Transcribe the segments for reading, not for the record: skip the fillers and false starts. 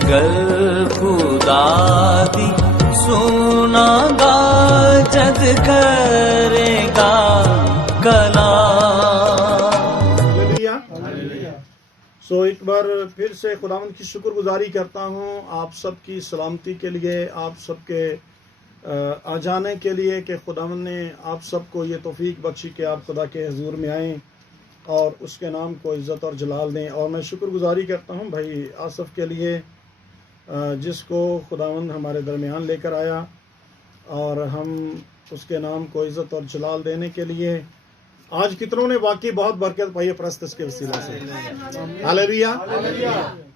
गल खुदा दी सुनागा जद करेगा कलाम। सो एक बार फिर से खुदावंद की शुक्रगुजारी करता हूँ आप सबकी सलामती के लिए, आप सबके आ जाने के लिए कि खुदावंद ने आप सबको ये तौफीक बख्शी कि आप खुदा के हजूर में आएँ और उसके नाम को इज़्ज़त और जलाल दें। और मैं शुक्रगुजारी करता हूँ भाई आसफ़ के लिए जिसको खुदावंद हमारे दरमियान लेकर आया और हम उसके नाम को इज़्ज़त और जलाल देने के लिए आज कितनों ने वाकई बहुत बरकत पाई है प्रस्तुत के वसीला से। हालेलुया।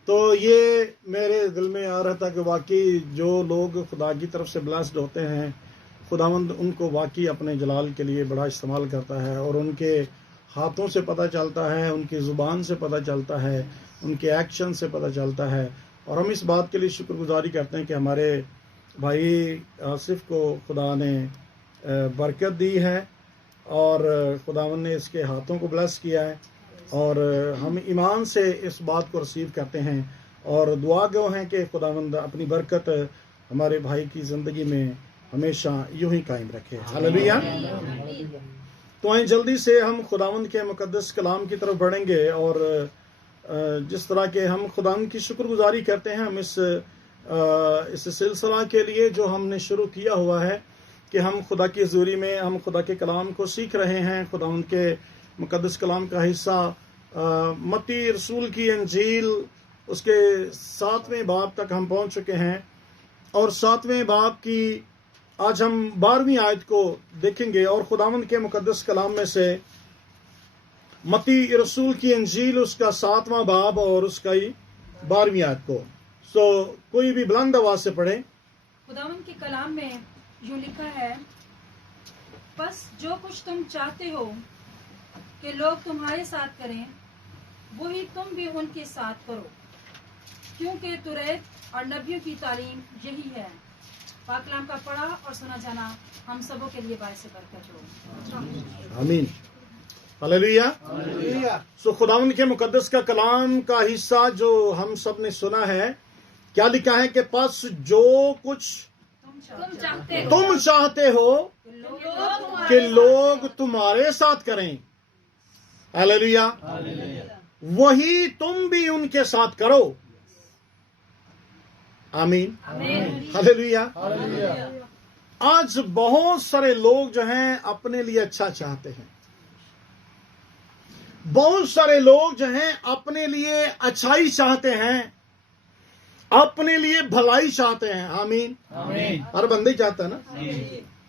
तो ये मेरे दिल में आ रहा था कि वाकई जो लोग खुदा की तरफ से ब्लेस्ड होते हैं खुदावंद उनको वाकई अपने जलाल के लिए बड़ा इस्तेमाल करता है और उनके हाथों से पता चलता है, उनकी ज़ुबान से पता चलता है, उनके एक्शन से पता चलता है। और हम इस बात के लिए शुक्रगुजारी करते हैं कि हमारे भाई आसिफ को खुदा ने बरकत दी है और खुदावंद ने इसके हाथों को ब्लेस किया है और हम ईमान से इस बात को रिसीव करते हैं और दुआ गो हैं कि खुदावंद अपनी बरकत हमारे भाई की ज़िंदगी में हमेशा यूं ही कायम रखे। हालेलुया। तो आए जल्दी से हम खुदावंद के मुकद्दस कलाम की तरफ बढ़ेंगे और जिस तरह के हम खुदावंद की शुक्रगुजारी करते हैं हम इस सिलसिला के लिए जो हमने शुरू किया हुआ है कि हम खुदा की हज़ूरी में हम खुदा के कलाम को सीख रहे हैं। खुदावंद के मुकद्दस कलाम का हिस्सा मत्ती रसूल की इंजील उसके 7वें बाब तक हम पहुंच चुके हैं और 7वें बाब की आज हम 12वीं आयत को देखेंगे और खुदावंद के मुकद्दस कलाम में से मत्ती रसूल की इंजील उसका 7वां बाब और उसका 12वीं आयत को कोई भी बुलंद आवाज से पढ़े। खुदावंद के कलाम में यूं लिखा है, बस जो कुछ तुम चाहते हो कि लोग तुम्हारे साथ करें वही तुम भी उनके साथ करो, क्योंकि तुरैत और नबियों की तालीम यही है। पाक कलाम का पढ़ा और सुना जाना हम सबों के लिए बायस बरकत हो। आमीन। हालेलुया। सो खुदावंद के मुकद्दस का कलाम का हिस्सा जो हम सब ने सुना है, क्या लिखा है कि बस जो कुछ तुम चाहते हो कि लोग तुम्हारे साथ करें, हालेलुया, वही तुम भी उनके साथ करो। आमीन। हालेलुया। आज बहुत सारे लोग जो हैं अपने लिए अच्छा चाहते हैं, बहुत सारे लोग जो हैं अपने लिए अच्छाई चाहते हैं, अपने लिए भलाई चाहते हैं। आमीन। हर बंदे चाहता है ना।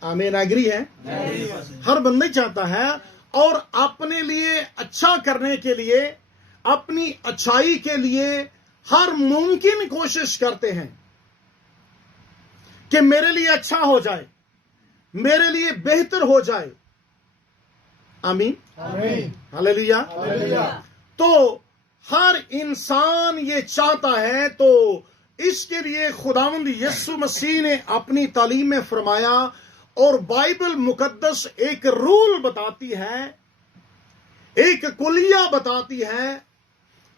आमीन। एग्री है। हर बंदे चाहता है और अपने लिए अच्छा करने के लिए, अपनी अच्छाई के लिए हर मुमकिन कोशिश करते हैं कि मेरे लिए अच्छा हो जाए, मेरे लिए बेहतर हो जाए। आमीन। हालेलुया। तो हर इंसान ये चाहता है, तो इसके लिए खुदावंद यीशु मसीह ने अपनी तालीम में फरमाया और बाइबल मुकद्दस एक रूल बताती है, एक कुलिया बताती है,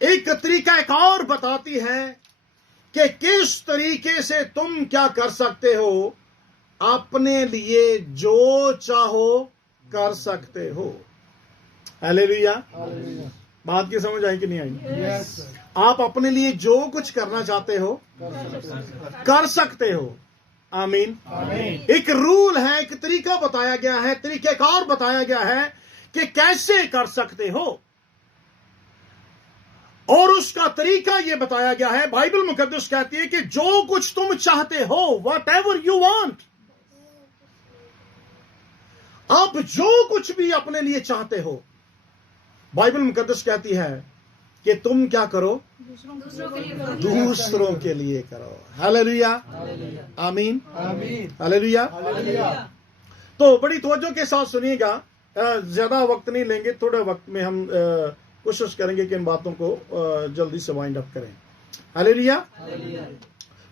एक तरीकाकार बताती है कि किस तरीके से तुम क्या कर सकते हो, अपने लिए जो चाहो कर सकते हो। हालेलुया। बात की समझ आई कि नहीं आई? आप अपने लिए जो कुछ करना चाहते हो कर सकते हो। आमीन। एक रूल है, एक तरीका बताया गया है, तरीकेकार बताया गया है कि कैसे कर सकते हो और उसका तरीका यह बताया गया है। बाइबल मुकद्दस कहती है कि जो कुछ तुम चाहते हो, वट एवर यू वॉन्ट, आप जो कुछ भी अपने लिए चाहते हो, बाइबल मुकद्दस कहती है कि तुम क्या करो, दूसरों के लिए करो। हालेलुया। आमीन। हालेलुया। तो बड़ी तवज्जो के साथ सुनिएगा, ज्यादा वक्त नहीं लेंगे, थोड़े वक्त में हम कोशिश करेंगे कि इन बातों को जल्दी से वाइंड अप करें। हालेलुया।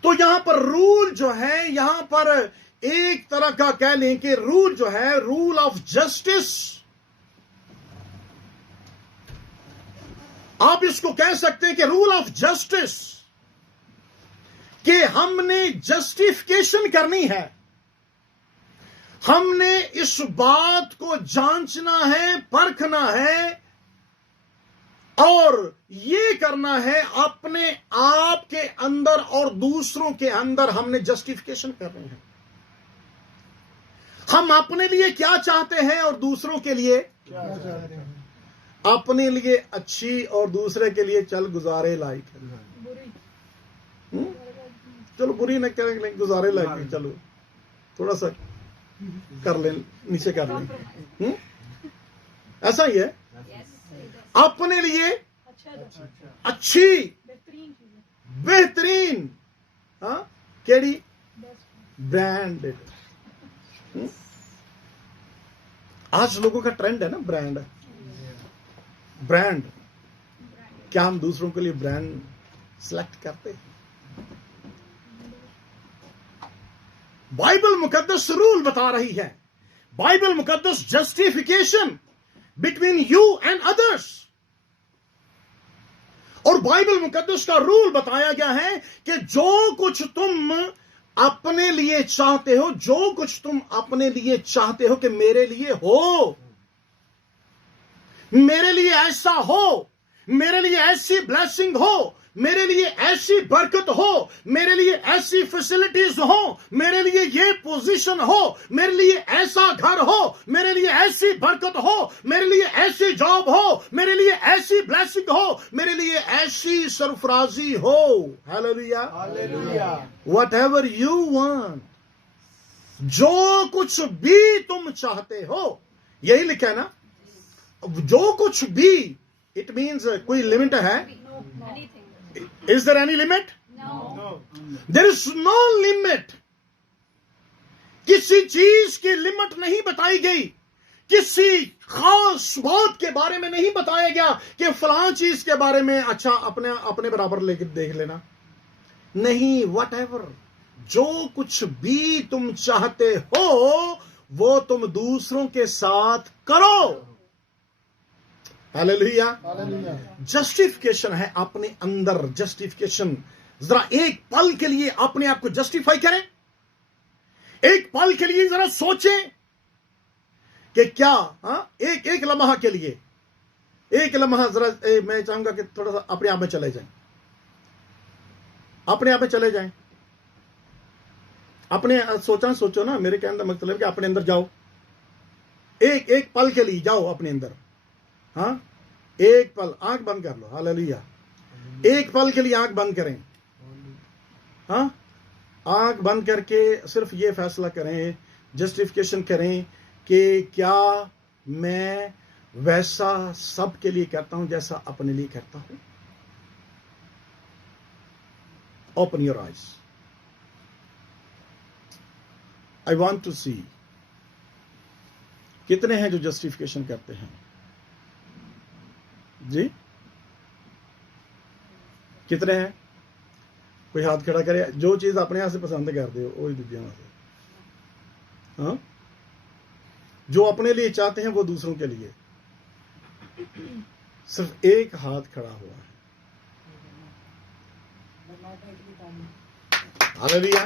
तो यहां पर रूल जो है, यहां पर एक तरह का कह लें कि रूल जो है, रूल ऑफ जस्टिस, आप इसको कह सकते हैं कि रूल ऑफ जस्टिस हमने जस्टिफिकेशन करनी है, हमने इस बात को जांचना है, परखना है और ये करना है अपने आप के अंदर और दूसरों के अंदर हमने जस्टिफिकेशन करनी है। हम अपने लिए क्या चाहते हैं और दूसरों के लिए क्या चाहते हैं। अपने लिए अच्छी और दूसरे के लिए चल गुजारे लायक है। चलो बुरी न करें, गुजारे लायक है, चलो थोड़ा सा कर लें, नीचे कर लें। ऐसा ही है, अपने लिए अच्छी बेहतरीन, हाँ केड़ी ब्रांडेड। आज लोगों का ट्रेंड है ना ब्रांड। क्या हम दूसरों के लिए ब्रांड सिलेक्ट करते हैं? बाइबल मुकद्दस रूल बता रही है, बाइबल मुकद्दस justification between you and others. और बाइबल मुकद्दस का रूल बताया गया है कि जो कुछ तुम अपने लिए चाहते हो, जो कुछ तुम अपने लिए चाहते हो कि मेरे लिए हो, मेरे लिए ऐसा हो, मेरे लिए ऐसी ब्लेसिंग हो, मेरे लिए ऐसी बरकत हो, मेरे लिए ऐसी फैसिलिटीज हो, मेरे लिए ये पोजीशन हो, मेरे लिए ऐसा घर हो, मेरे लिए ऐसी बरकत हो, मेरे लिए ऐसी जॉब हो, मेरे लिए ऐसी ब्लेसिंग हो, मेरे लिए ऐसी सरफराजी हो। Hallelujah, hallelujah. Whatever you want, जो कुछ भी तुम चाहते हो, यही लिखा है ना, जो कुछ भी। इट मीन्स कोई लिमिट है? Is there any limit? No. There is no limit. किसी चीज की लिमिट नहीं बताई गई, किसी खास बात के बारे में नहीं बताया गया कि फलां चीज के बारे में अच्छा अपने बराबर लेके देख लेना। नहीं, whatever, जो कुछ भी तुम चाहते हो वो तुम दूसरों के साथ करो। हालेलुया। जस्टिफिकेशन है अपने अंदर, जस्टिफिकेशन। जरा एक पल के लिए अपने आप को जस्टिफाई करें, एक पल के लिए जरा सोचें कि क्या, एक लम्हा के लिए, एक लम्हा जरा मैं चाहूंगा कि थोड़ा सा अपने आप में चले जाएं, अपने आप में चले जाएं, अपने सोचो ना, मेरे कहने का मतलब कि अपने अंदर जाओ, एक पल के लिए जाओ अपने अंदर। हाँ, एक पल आंख बंद कर लो। हालेलुया। एक पल के लिए आंख बंद करें। हाँ, आंख बंद करके सिर्फ ये फैसला करें, जस्टिफिकेशन करें कि क्या मैं वैसा सब के लिए करता हूं जैसा अपने लिए करता हूं। Open your eyes. I want to see कितने हैं जो जस्टिफिकेशन करते हैं जी? कितने हैं? कोई हाथ खड़ा करे। जो चीज अपने यहां से पसंद करते हो वही दूसरे से। हाँ, जो अपने लिए चाहते हैं वो दूसरों के लिए। सिर्फ एक हाथ खड़ा हुआ है। हालेलुया।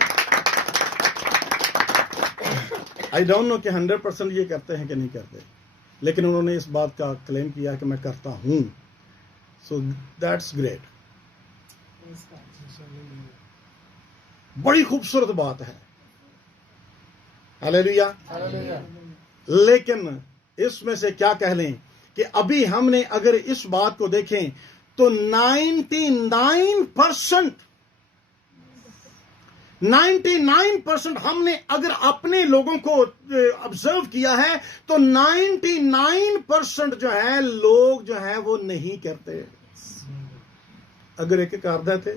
आई डोंट नो कि 100% ये करते हैं कि नहीं करते, लेकिन उन्होंने इस बात का क्लेम किया कि मैं करता हूं। So that's great. बड़ी खूबसूरत बात है। हालेलुया। लेकिन इसमें से क्या कह लें कि अभी हमने अगर इस बात को देखें तो 99% हमने अगर अपने लोगों को ऑब्जर्व किया है तो 99% जो है लोग जो है वो नहीं करते। अगर एक कर देते,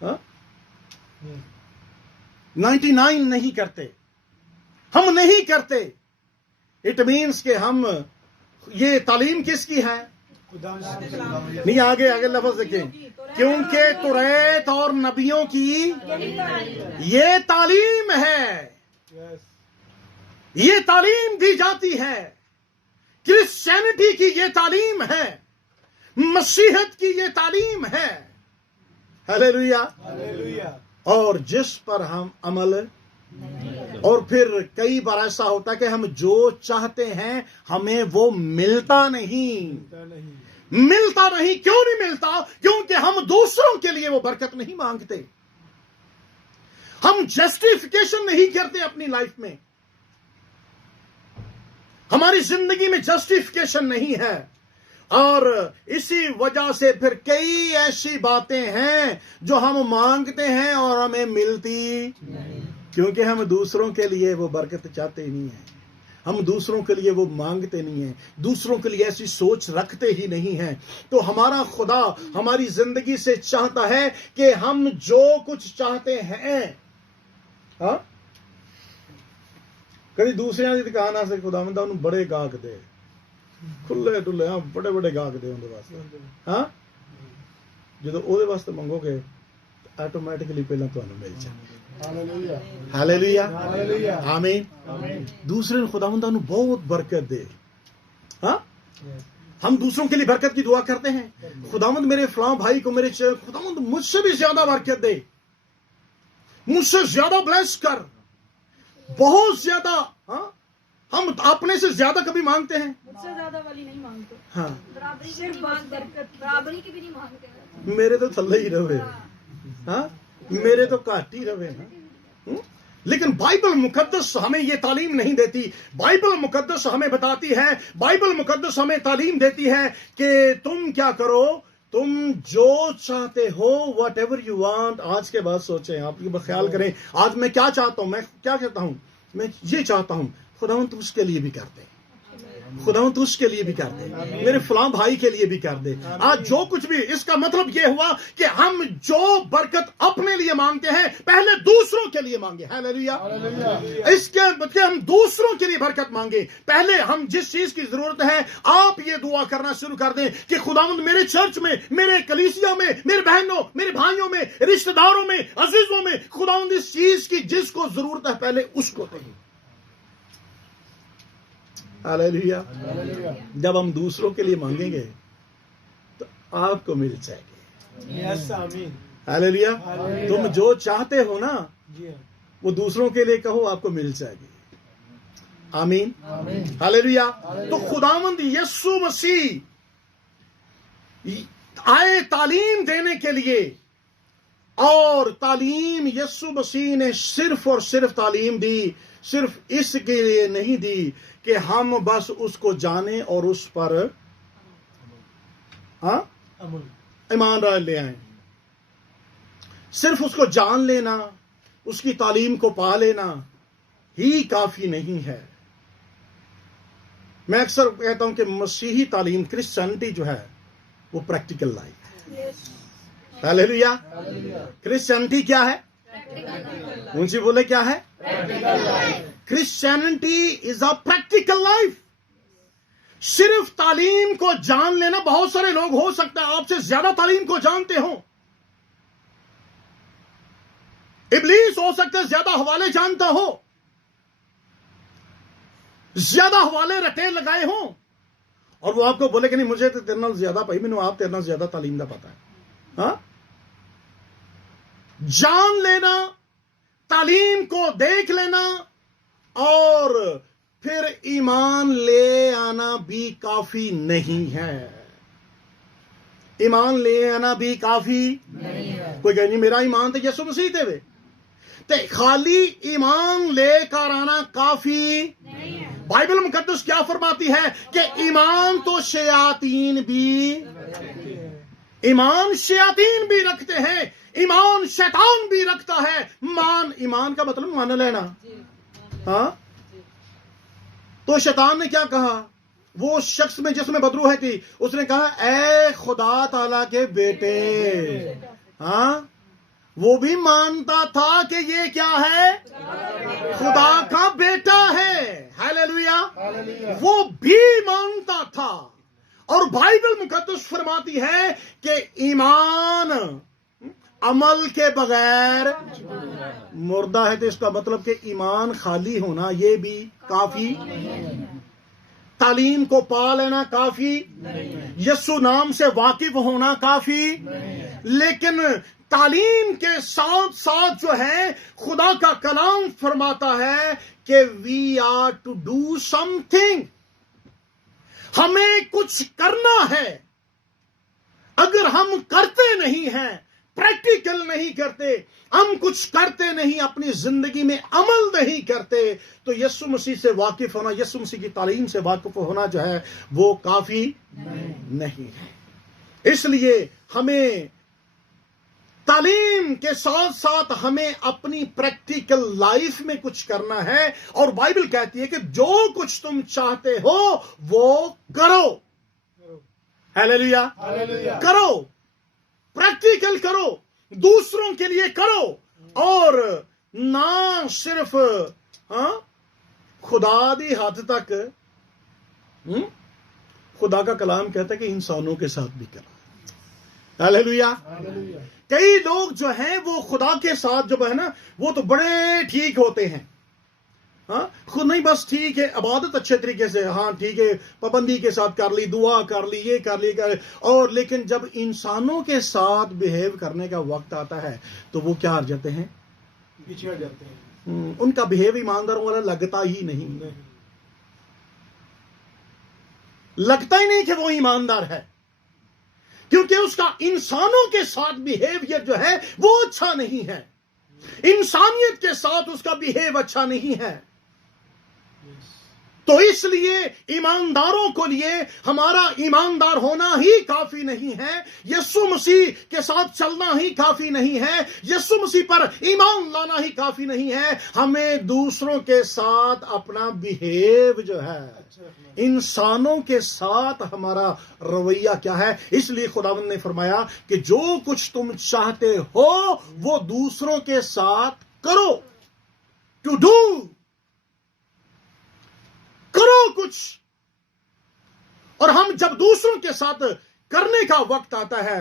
हाँ, 99 नहीं करते, हम नहीं करते। इट मीन्स कि हम, ये तालीम किसकी है? नहीं, आगे लफ्ज देखें, क्योंकि तुरैत और नबियों की ये तालीम है, ये तालीम दी जाती है। क्रिश्चियनिटी की ये तालीम है, मसीहत की ये तालीम है। हालेलुया। हालेलुया। और जिस पर हम अमल, और फिर कई बार ऐसा होता है कि हम जो चाहते हैं हमें वो मिलता नहीं। क्यों नहीं मिलता? क्योंकि हम दूसरों के लिए वो बरकत नहीं मांगते, हम जस्टिफिकेशन नहीं करते अपनी लाइफ में, हमारी जिंदगी में जस्टिफिकेशन नहीं है। और इसी वजह से फिर कई ऐसी बातें हैं जो हम मांगते हैं और हमें मिलती नहीं, क्योंकि हम दूसरों के लिए वो बरकत चाहते ही नहीं है, हम दूसरों के लिए वो मांगते नहीं है, दूसरों के लिए ऐसी सोच रखते ही नहीं है। तो हमारा खुदा हमारी जिंदगी से चाहता है कि हम जो कुछ चाहते हैं, हाँ, कभी दूसरे की दुकान से खुदावंदा उन्हें बड़े गाहक दे, खुले डुले, हाँ, बड़े बड़े गाहक दे उनके वास्ते, हाँ, जो ਉਹਦੇ ਵਾਸਤੇ ਮੰਗੋਗੇ ऑटोमैटिकली पहला तो मिल जाए। हालेलुया। Hallelujah, hallelujah. आमीन। आमीन। दूसरे ने खुदावंदा उन्हें बहुत बरकत दे, हाँ, हम दूसरों के लिए बरकत की दुआ करते हैं, खुदावंद मेरे फलां भाई को, मेरे खुदावंद मुझसे भी ज्यादा बरकत दे, मुझसे ज्यादा ब्लेस कर, बहुत ज्यादा। हाँ, हम अपने से ज्यादा कभी मांगते हैं? मुझसे ज्यादा वाली नहीं मांगते, हाँ, बराबरी की सिर्फ नहीं बात मांगते, बरकत, बराबरी की भी नहीं मांगते। मेरे तो थल्ले ही रहे, हाँ, मेरे तो घाट ही रहे ना। लेकिन बाइबल मुकद्दस हमें ये तालीम नहीं देती। बाइबल मुकद्दस हमें बताती है, बाइबल मुकद्दस हमें तालीम देती है कि तुम क्या करो, तुम जो चाहते हो, वट एवर यू वांट। आज के बाद सोचें, आप ये ख्याल करें, आज मैं क्या चाहता हूं, मैं क्या कहता हूं, मैं ये चाहता हूं, खुदावंद तू उसके लिए भी कर दे, खुदावंद तू उसके लिए भी कर दे, मेरे फलां भाई के लिए भी कर दे। आज जो कुछ भी, इसका मतलब ये हुआ कि हम जो बरकत अपने लिए मांगते हैं पहले दूसरों के लिए मांगे। हालेलुया। इसके बदले हम दूसरों के लिए बरकत मांगे। पहले हम जिस चीज की जरूरत है, आप ये दुआ करना शुरू कर दें कि खुदावंद मेरे चर्च में, मेरे कलीसिया में, मेरे बहनों, मेरे भाइयों में, रिश्तेदारों में, अजीजों में, खुदावंद इस चीज की जिसको जरूरत है पहले उसको दे। हालेलुया। जब हम दूसरों के लिए मांगेंगे तो आपको मिल जाएगी। यस, आमीन। हालेलुया। तुम जो चाहते हो ना जी हाँ। वो दूसरों के लिए कहो, आपको मिल जाएगी। आमीन, आमीन। हालेलुया। तो खुदावंद यीशु मसीह आए तालीम देने के लिए, और तालीम यीशु मसीह ने सिर्फ और सिर्फ तालीम दी, सिर्फ इसके लिए नहीं दी कि हम बस उसको जाने और उस पर, हाँ, ईमान ले आए। सिर्फ उसको जान लेना, उसकी तालीम को पा लेना ही काफी नहीं है। मैं अक्सर कहता हूं कि मसीही तालीम, क्रिश्चियनिटी जो है वो प्रैक्टिकल लाइफ है। हालेलुया। क्रिश्चियनिटी क्या है? उनसे बोले क्या है? Christianity is a practical life. सिर्फ तालीम को जान लेना, बहुत सारे लोग हो सकता है आपसे ज्यादा तालीम को जानते हो, इब्लीस हो सकता है ज्यादा हवाले जानता हो, ज्यादा हवाले रटे लगाए हो, और वो आपको बोले कि नहीं मुझे तो तेरे नाल ज्यादा भाई, मैंने आप तेरे नाल ज्यादा तालीम का पता है। हाँ, जान लेना, तालीम को देख लेना और फिर ईमान ले आना भी काफी नहीं है। ईमान ले आना भी काफी नहीं है। कोई कहे नहीं मेरा ईमान तो यीशु मसीह ते वे, ते खाली ईमान लेकर आना काफी नहीं है। बाइबल मुकद्दस क्या फरमाती है कि ईमान तो शयातीन भी रखते हैं, ईमान शैतान भी रखता है। ईमान का मतलब मान लेना। हाँ, तो शैतान ने क्या कहा? वो शख्स में जिसमें बदरू है थी, उसने कहा ए खुदा ताला के बेटे। हाँ, वो भी मानता था कि ये क्या है? खुदा का बेटा है। हालेलुया। वो भी मानता था। और बाइबल मुकद्दस फरमाती है कि ईमान अमल के बगैर मुर्दा है। तो इसका मतलब कि ईमान खाली होना ये भी काफी, तालीम को पा लेना काफी, यीशु नाम से वाकिफ होना काफी, लेकिन तालीम के साथ साथ जो है खुदा का कलाम फरमाता है कि we are to do something, हमें कुछ करना है। अगर हम करते नहीं हैं, प्रैक्टिकल नहीं करते, हम कुछ करते नहीं, अपनी जिंदगी में अमल नहीं करते, तो यीशु मसीह से वाकिफ होना, यीशु मसीह की तालीम से वाकिफ होना जो है वो काफी नहीं है। इसलिए हमें तालीम के साथ साथ हमें अपनी प्रैक्टिकल लाइफ में कुछ करना है। और बाइबल कहती है कि जो कुछ तुम चाहते हो वो करो। हालेलुया, करो, प्रैक्टिकल करो, दूसरों के लिए करो, और ना सिर्फ खुदा दी हद तक। खुदा का कलाम कहता है कि इंसानों के साथ भी करो। हालेलुया। कई लोग जो हैं वो खुदा के साथ जो है ना वो तो बड़े ठीक होते हैं, हाँ, खुद नहीं बस ठीक है, इबादत अच्छे तरीके से, हाँ ठीक है, पाबंदी के साथ कर ली, दुआ कर ली, ये कर ली, और लेकिन जब इंसानों के साथ बिहेव करने का वक्त आता है तो वो क्या हार जाते हैं, पीछे हट जाते हैं। उनका बिहेव ईमानदारों वाला लगता ही नहीं, लगता ही नहीं कि वो ईमानदार है, क्योंकि उसका इंसानों के साथ बिहेवियर जो है वो अच्छा नहीं है, इंसानियत के साथ उसका बिहेव अच्छा नहीं है। तो इसलिए ईमानदारों को लिए हमारा ईमानदार होना ही काफी नहीं है, यीशु मसीह के साथ चलना ही काफी नहीं है, यीशु मसीह पर ईमान लाना ही काफी नहीं है, हमें दूसरों के साथ अपना बिहेव जो है, इंसानों के साथ हमारा रवैया क्या है। इसलिए खुदावंद ने फरमाया कि जो कुछ तुम चाहते हो वो दूसरों के साथ करो, टू डू, करो कुछ। और हम जब दूसरों के साथ करने का वक्त आता है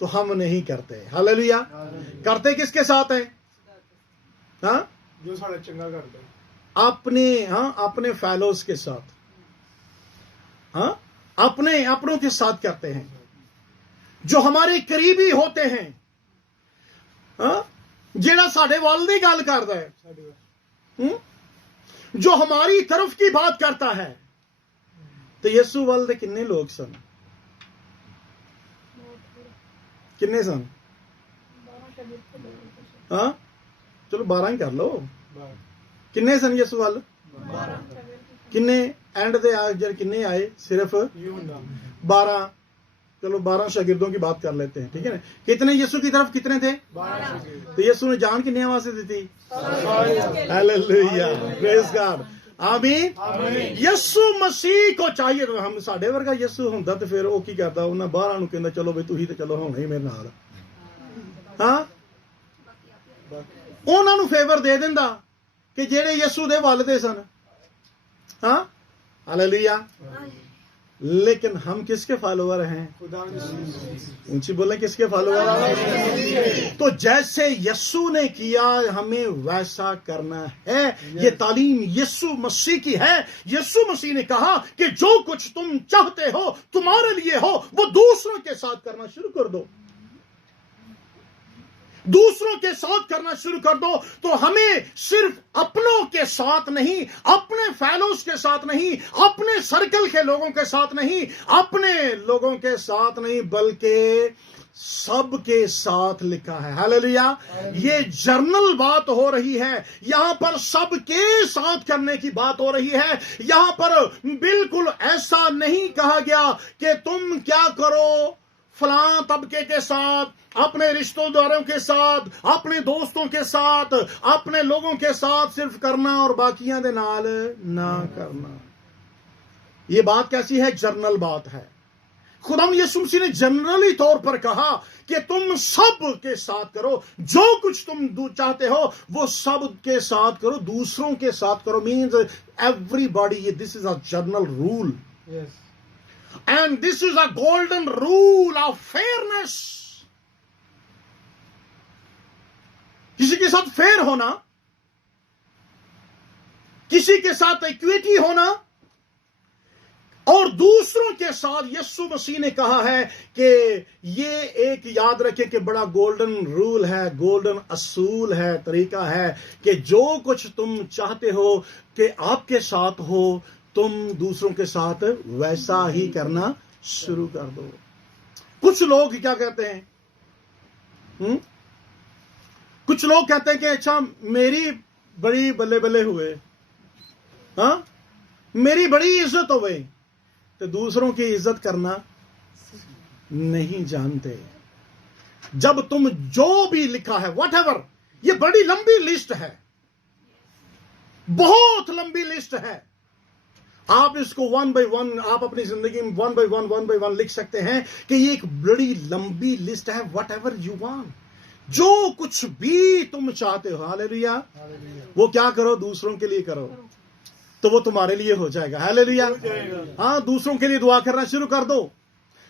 तो हम नहीं करते। हालेलुया। करते किसके साथ है? हाँ, जो साढ़े चंगा करते हैं, अपने फेलोज के साथ, हाँ, अपनों के साथ करते हैं, जो हमारे करीबी होते हैं, हाँ, जेड़ा साढ़े वाल दी गल करदा है, जो हमारी तरफ की बात करता है। तो यीशु वाल दे किन्ने लोग सन, किन्ने सन? हाँ, चलो 12 ही कर लो। किन्ने सन यीशु वाल? किन्ने एंड दे आज किन्ने आए? सिर्फ 12। चलो 12 शागिर्दों की बात कर लेते हैं, ठीक है ना। कितने यीशु की तरफ कितने थे? 12। तो यीशु ने जान कितनी आवाज से दी थी? हालेलुया, प्रेज गॉड, आमीन। यीशु मसीह को चाहिए, तो हम साडे वर्गा यीशु हुंदा तो फिर वो की करदा, उन्हां 12 नु कहंदा चलो बई तुही ते चलो होणे ही मेरे नाल, हां, उन्हां नु फेवर दे दिंदा कि जेड़े यीशु दे वल दे सन। हाँ, हालेलुया। लेकिन हम किसके फॉलोवर हैं? ऊंची बोले, किसके फॉलोवर हैं? तो जैसे यीशु ने किया हमें वैसा करना है। ये तालीम यीशु मसीह की है। यीशु मसीह ने कहा कि जो कुछ तुम चाहते हो तुम्हारे लिए हो वो दूसरों के साथ करना शुरू कर दो, दूसरों के साथ करना शुरू कर दो। तो हमें सिर्फ अपनों के साथ नहीं, अपने फेलोज के साथ नहीं, अपने सर्कल के लोगों के साथ नहीं, अपने लोगों के साथ नहीं, बल्कि सबके साथ लिखा है। हालेलुया। ये जर्नल बात हो रही है, यहां पर सबके साथ करने की बात हो रही है। यहां पर बिल्कुल ऐसा नहीं कहा गया कि तुम क्या करो फलां तबके के साथ, अपने रिश्तेदारों के साथ, अपने दोस्तों के साथ, अपने लोगों के साथ सिर्फ करना और बाकियां दे नाल ना करना। ये बात कैसी है? जर्नल बात है। खुदा यीशु मसीह ने जनरली तौर पर कहा कि तुम सब के साथ करो, जो कुछ तुम चाहते हो वो सब के साथ करो, दूसरों के साथ करो। Means everybody, this is a general rule, and this is a golden rule of fairness। किसी के साथ फेयर होना, किसी के साथ इक्विटी होना, और दूसरों के साथ यीशु मसीह ने कहा है कि ये एक याद रखें कि बड़ा गोल्डन रूल है, गोल्डन असूल है, तरीका है कि जो कुछ तुम चाहते हो कि आपके साथ हो, तुम दूसरों के साथ वैसा ही करना शुरू कर दो। कुछ लोग क्या कहते हैं, कुछ लोग कहते हैं कि अच्छा मेरी बड़ी बल्ले बल्ले हुए, हाँ मेरी बड़ी इज्जत हो गई, तो दूसरों की इज्जत करना नहीं जानते। जब तुम जो भी लिखा है व्हाटएवर, ये बड़ी लंबी लिस्ट है, बहुत लंबी लिस्ट है। आप इसको वन बाय वन, आप अपनी जिंदगी में वन बाय वन लिख सकते हैं कि ये एक बड़ी लंबी लिस्ट है। व्हाटएवर यू वांट, जो कुछ भी तुम चाहते हो, हालेलुया, वो क्या करो, दूसरों के लिए करो, तो वो तुम्हारे लिए हो जाएगा। हालेलुया। हाँ, दूसरों के लिए दुआ करना शुरू कर दो,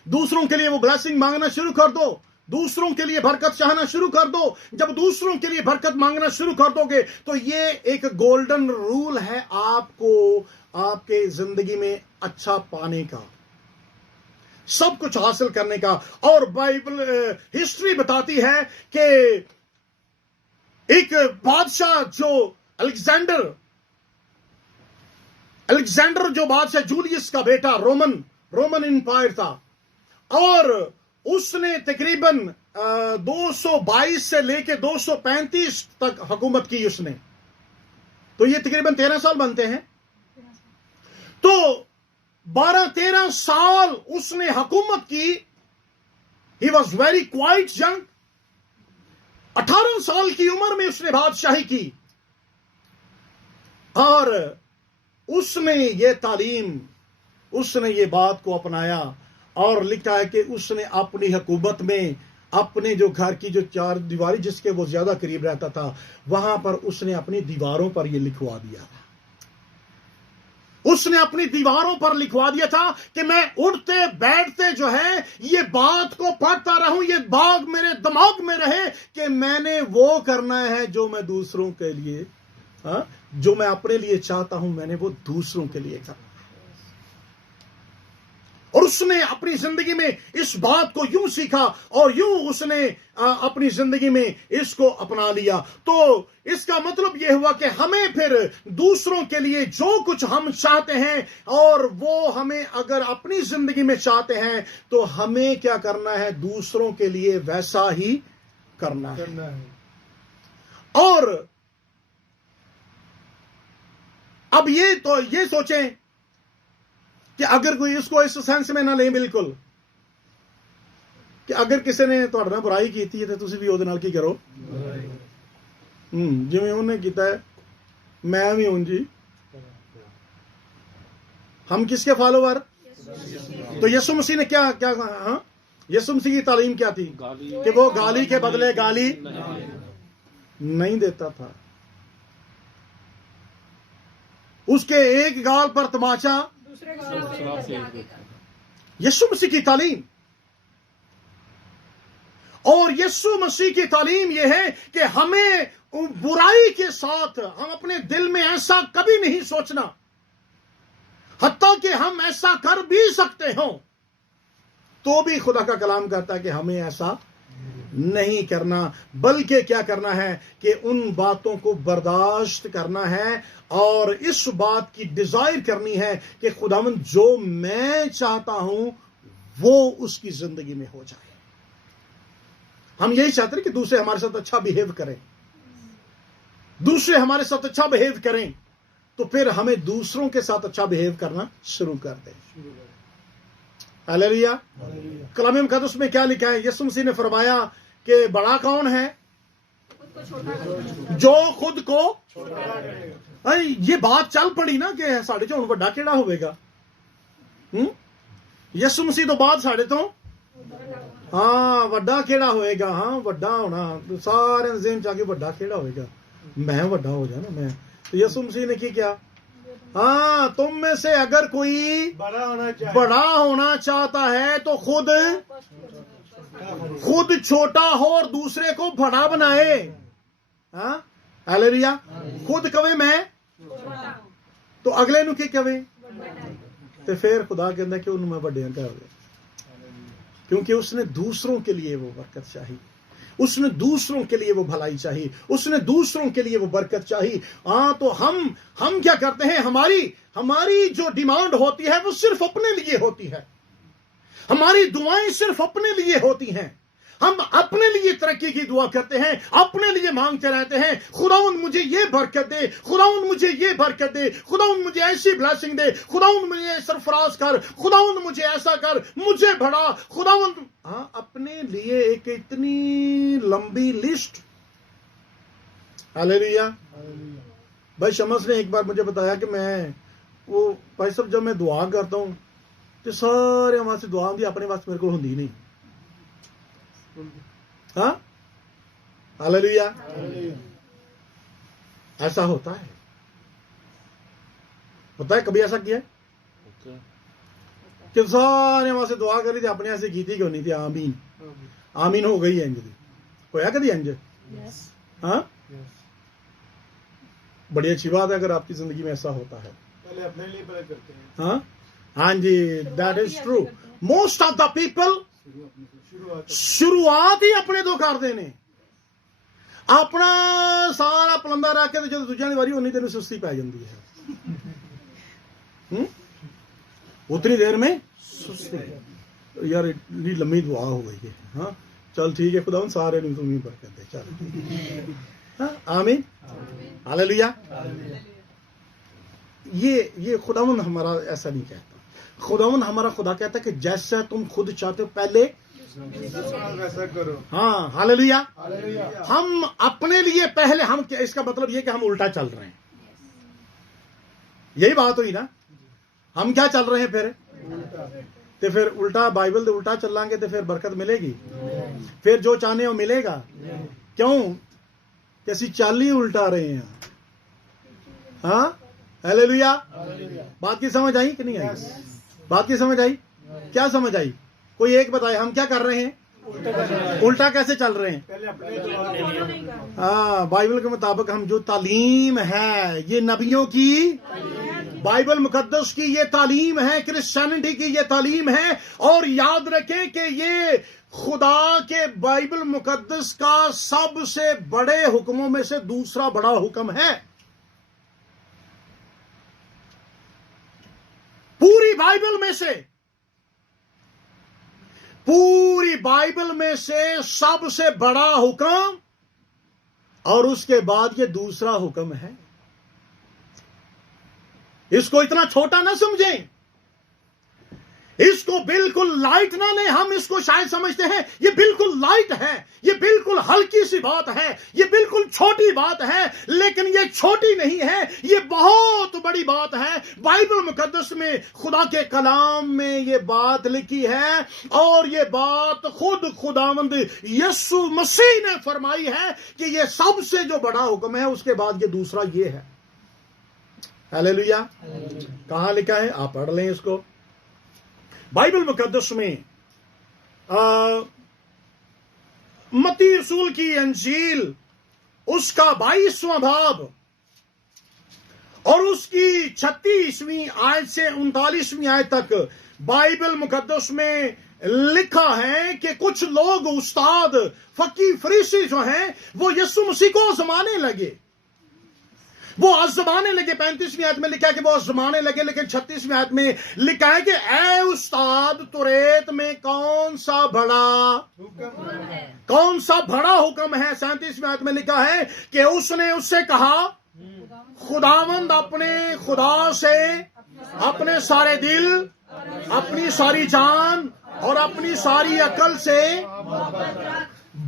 दूसरों के लिए वो ब्लेसिंग मांगना शुरू कर दो, दूसरों के लिए बरकत चाहना शुरू कर दो। जब दूसरों के लिए बरकत मांगना शुरू कर दोगे तो ये एक गोल्डन रूल है आपको आपके जिंदगी में अच्छा पाने का, सब कुछ हासिल करने का। और बाइबल हिस्ट्री बताती है कि एक बादशाह जो अलेक्जेंडर जो बादशाह, जूलियस का बेटा, रोमन इंपायर था, और उसने तकरीबन 222 से लेके 235 तक हुकूमत की उसने, तो ये तकरीबन 13 साल बनते हैं। तो 12-13 साल उसने हुकूमत की। He was very quite young. 18 साल की उम्र में उसने बादशाही की, और उसने ये तालीम, उसने ये बात को अपनाया, और लिखा है कि उसने अपनी हुकूमत में अपने जो घर की जो चार दीवारी जिसके वो ज्यादा करीब रहता था, वहां पर उसने अपनी दीवारों पर ये लिखवा दिया था। उसने अपनी दीवारों पर लिखवा दिया था कि मैं उठते बैठते जो है ये बात को पढ़ता रहूं, ये बात मेरे दिमाग में रहे कि मैंने वो करना है जो मैं दूसरों के लिए, हाँ, जो मैं अपने लिए चाहता हूं, मैंने वो दूसरों के लिए करना। और उसने अपनी जिंदगी में इस बात को यूं सीखा और यूं उसने अपनी जिंदगी में इसको अपना लिया। तो इसका मतलब यह हुआ कि हमें फिर दूसरों के लिए जो कुछ हम चाहते हैं, और वो हमें अगर अपनी जिंदगी में चाहते हैं, तो हमें क्या करना है, दूसरों के लिए वैसा ही करना है। और अब ये सोचें कि अगर कोई इसको इस सेंस में ना ले बिल्कुल, कि अगर किसी ने ਤੁਹਾਡੇ ਨਾਲ बुराई की थी, तो ਤੁਸੀਂ भी ਉਹਦੇ ਨਾਲ ਕੀ करो, जिवें ਉਹਨੇ ਕੀਤਾ है, मैं भी हूं जी। हम किसके फॉलोवर? तो यीशु मसीह ने क्या हाँ, यीशु मसीह की तालीम क्या थी कि वो गाली के बदले गाली नहीं देता था। उसके एक गाल पर तमाचा, यीशु मसीह की तालीम। और यीशु मसीह की तालीम यह है कि हमें बुराई के साथ हम अपने दिल में ऐसा कभी नहीं सोचना, हत्ता कि हम ऐसा कर भी सकते हो, तो भी खुदा का कलाम कहता है कि हमें ऐसा नहीं करना, बल्कि क्या करना है कि उन बातों को बर्दाश्त करना है, और इस बात की डिजायर करनी है कि खुदावंद जो मैं चाहता हूं वो उसकी जिंदगी में हो जाए। हम यही चाहते हैं कि दूसरे हमारे साथ अच्छा बिहेव करें, दूसरे हमारे साथ अच्छा बिहेव करें, तो फिर हमें दूसरों के साथ अच्छा बिहेव करना शुरू कर दें। हालेलुया। कलाम मुकद्दस में क्या लिखा है? यीशु मसीह ने फरमाया कि बड़ा कौन है? जो खुद को ये बात चल पड़ी ना कि साढ़े चो हुण वड्डा केड़ा होवेगा। यीशु मसीह तो बाद साढ़े तो हाँ वड्डा केड़ा होएगा, हाँ वड्डा होना सारे ज़हन च आके वड्डा केड़ा होएगा, मैं वड्डा हो जाना मैं। तो यीशु मसीह ने की किया? हाँ, तुम में से अगर कोई बड़ा होना चाहता है तो खुद छोटा हो और दूसरे को बड़ा बनाए। हाँ हालेलुया। खुद कवे मैं तो अगले नु की कवे। तो फिर खुदा कहता कि उन्होंने मैं वड्डियां कर दिया, क्योंकि उसने दूसरों के लिए वो बरकत चाहिए, उसने दूसरों के लिए वो भलाई चाहिए, उसने दूसरों के लिए वो बरकत चाहिए। हाँ, तो हम क्या करते हैं, हमारी जो डिमांड होती है वो सिर्फ अपने लिए होती है, हमारी दुआएं सिर्फ अपने लिए होती हैं, हम अपने लिए तरक्की की दुआ करते हैं, अपने लिए मांगते रहते हैं, खुदावंद मुझे ये बरकत दे, खुदावंद मुझे ये बरकत दे, खुदावंद मुझे ऐसी ब्लेसिंग दे, खुदावंद मुझे सरफराज कर, खुदावंद मुझे ऐसा कर, मुझे बढ़ा, खुदावंद। हाँ, अपने लिए एक इतनी लंबी लिस्ट। हालेलुया। भाई शमस ने एक बार मुझे बताया कि मैं वो भाई साहब जब मैं दुआ करता हूँ तो सारे वहां से दुआ होंगी, अपने वास्ते मेरे को होंगी नहीं। हाँ, हालेलुया। ऐसा होता है, कभी ऐसा किया कि सारे वहां से दुआ करी थी, अपने ऐसे की थी क्यों नहीं थी, आमीन आमीन हो गई इंज दी, होया कभी इंज? हाँ, बड़ी अच्छी बात है अगर आपकी जिंदगी में ऐसा होता है। पहले अपने लिए पहले करते हैं। हाँ हाँ जी, that is true. Most of the people शुरुआत ही अपने तो कर देने, अपना सारा पलंदा रख के जो दूजा वारी होनी तेन सुस्ती पै जाती है, उतनी देर में सुस्ती। यार इतनी लंबी दुआ हो गई है। हाँ चल ठीक है, खुदा सारे तुम्हें बरकत दे। चल हाँ, आमीन हालेलुया। ये खुदावन हमारा ऐसा नहीं कहता, खुदावन हमारा खुदा कहता है कि जैसा तुम खुद चाहते हो पहले वैसा करो। हाँ हालेलुया। हम अपने लिए पहले, हम क्या, इसका मतलब ये कि हम उल्टा चल रहे हैं, यही बात हुई ना। हम क्या चल रहे हैं फिर? तो फिर उल्टा, बाइबल से उल्टा चलांगे तो फिर बरकत मिलेगी? फिर जो चाहने हो मिलेगा? क्यों? कैसी चाल ही उल्टा रहे हैं। हाँ हालेलुया। बात की समझ आई कि नहीं आई? बात की समझ आई? क्या समझ आई? कोई एक बताए, हम क्या कर रहे हैं? उल्टा कैसे चल रहे हैं? हाँ, बाइबल के मुताबिक हम जो तालीम है, ये नबियों की, बाइबल मुकद्दस की ये तालीम है, क्रिश्चियनिटी की ये तालीम है। और याद रखें कि ये खुदा के बाइबल मुकद्दस का सबसे बड़े हुक्मों में से दूसरा बड़ा हुक्म है। पूरी बाइबल में से सबसे बड़ा हुक्म, और उसके बाद ये दूसरा हुक्म है। इसको इतना छोटा ना समझें, इसको बिल्कुल लाइट ना लें। हम इसको शायद समझते हैं ये बिल्कुल लाइट है, ये बिल्कुल हल्की सी बात है, ये बिल्कुल छोटी बात है, लेकिन ये छोटी नहीं है, ये बहुत बड़ी बात है। बाइबल मुकद्दस में, खुदा के कलाम में ये बात लिखी है, और ये बात खुद खुदावंद यीशु मसीह ने फरमाई है कि ये सबसे जो बड़ा हुक्म है, उसके बाद ये दूसरा ये है। हालेलुया। कहां लिखा है? आप पढ़ लें इसको। बाइबल मुकद्दस में मत्ती रसूल की अंजील, उसका 22वां बाब और उसकी 36वीं आयत से 39वीं आयत तक बाइबल मुकद्दस में लिखा है कि कुछ लोग, उस्ताद, फकीर, फरीसी जो हैं, वो यीशु मसीह को आजमाने लगे। वो आजमाने लगे। 35वीं आयत में लिखा है कि वो आजमाने लगे, लेकिन 36वीं आयत में लिखा है कि ए उस्ताद, तुरेत में कौन सा बड़ा हुक्म है? 37वीं आयत में लिखा है कि उसने उससे कहा, खुदावंद अपने खुदा से अपने सारे दिल, अपनी सारी जान और अपनी सारी अकल से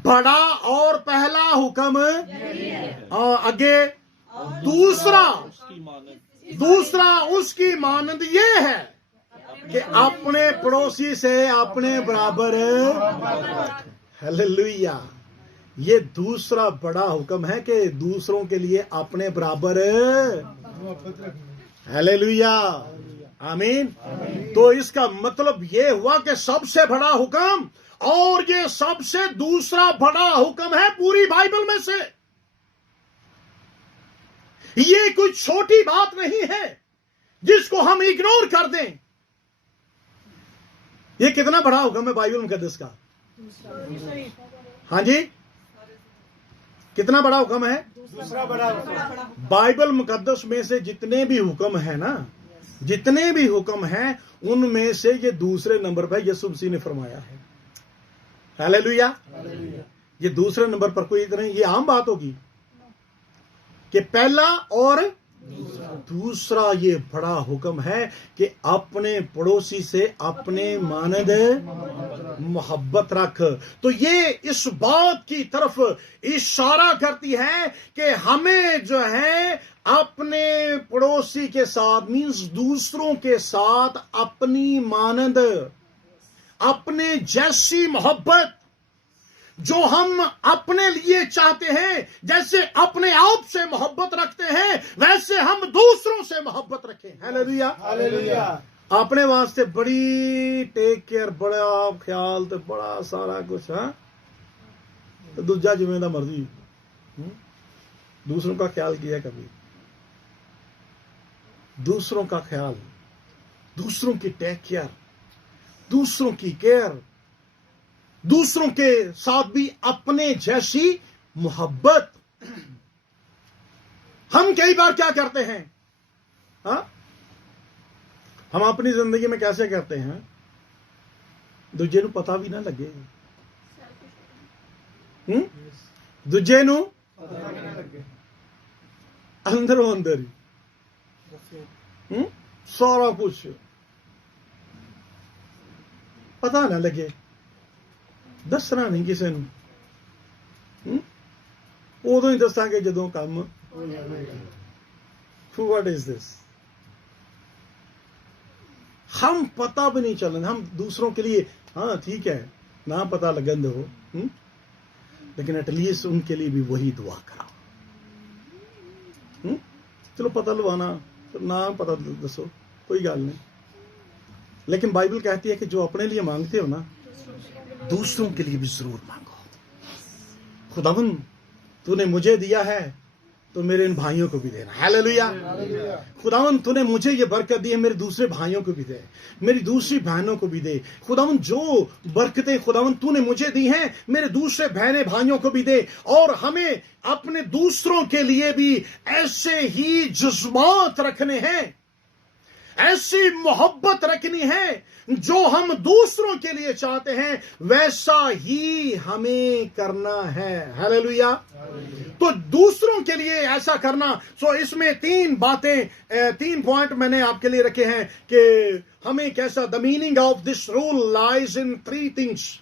बड़ा, और पहला हुक्म आगे दूसरा उसकी मानंद ये है कि अपने पड़ोसी से अपने बराबर। हालेलुया। ये दूसरा बड़ा हुक्म है कि दूसरों के लिए अपने बराबर। हालेलुया, आमीन। तो इसका मतलब ये हुआ कि सबसे बड़ा हुक्म, और ये सबसे दूसरा बड़ा हुक्म है पूरी बाइबल में से। ये कोई छोटी बात नहीं है जिसको हम इग्नोर कर दें। ये कितना बड़ा हुक्म है बाइबल मुकद्दस का? हाँ जी, कितना बड़ा हुक्म है? दूसरा बड़ा हुक्म। बाइबल मुकद्दस में से जितने भी हुक्म है ना, जितने भी हुक्म हैं, उनमें से ये दूसरे नंबर पर यीशु मसीह ने फरमाया है। हालेलुया। ये दूसरे नंबर पर कोई इतना, ये आम बात होगी कि पहला और दूसरा ये बड़ा हुक्म है कि अपने पड़ोसी से अपने मानद मोहब्बत रख। तो ये इस बात की तरफ इशारा करती है कि हमें जो है अपने पड़ोसी के साथ, मींस दूसरों के साथ अपनी मानद, अपने जैसी मोहब्बत जो हम अपने लिए चाहते हैं, जैसे अपने आप से मोहब्बत रखते हैं, वैसे हम दूसरों से मोहब्बत रखें। हालेलुया। हालेलुया। अपने वास्ते बड़ी टेक केयर, बड़ा ख्याल, तो बड़ा सारा कुछ, हाँ, तो दूजा जिम्मेदार मर्जी। दूसरों का ख्याल किया कभी? दूसरों का ख्याल, दूसरों की टेक केयर, दूसरों की केयर, दूसरों के साथ भी अपने जैसी मोहब्बत। हम कई बार क्या करते हैं, हाँ, हम अपनी जिंदगी में कैसे करते हैं, दूजे नू पता भी ना लगे, दूजे नू अंदरों अंदर ही सारा कुछ पता ना लगे, दसना नहीं किसी नू, उदों ही दसांगे जदों काम। What is this? हम पता भी नहीं चलन, हम दूसरों के लिए, हाँ ठीक है ना पता लगन दो, लेकिन एटलीस्ट उनके लिए भी वही दुआ करा। चलो पता लवाना, ना पता दसो, कोई गल नहीं, लेकिन बाइबल कहती है कि जो अपने लिए मांगते हो ना, दूसरों के लिए भी जरूर मांगो। खुदावन तूने मुझे दिया है तो मेरे इन भाइयों को भी देना। हालेलुया। खुदावन तूने मुझे ये बरकत दी है, मेरे दूसरे भाइयों को भी दे, मेरी दूसरी बहनों को भी दे। खुदावन जो बरकतें खुदावन तूने मुझे दी हैं, मेरे दूसरे बहने भाइयों को भी दे। और हमें अपने दूसरों के लिए भी ऐसे ही जज्बात रखने हैं, ऐसी मोहब्बत रखनी है, जो हम दूसरों के लिए चाहते हैं वैसा ही हमें करना है। हालेलुया। तो दूसरों के लिए ऐसा करना, सो इसमें तीन बातें, तीन पॉइंट मैंने आपके लिए रखे हैं कि हमें कैसा, the meaning of this rule lies in 3 things.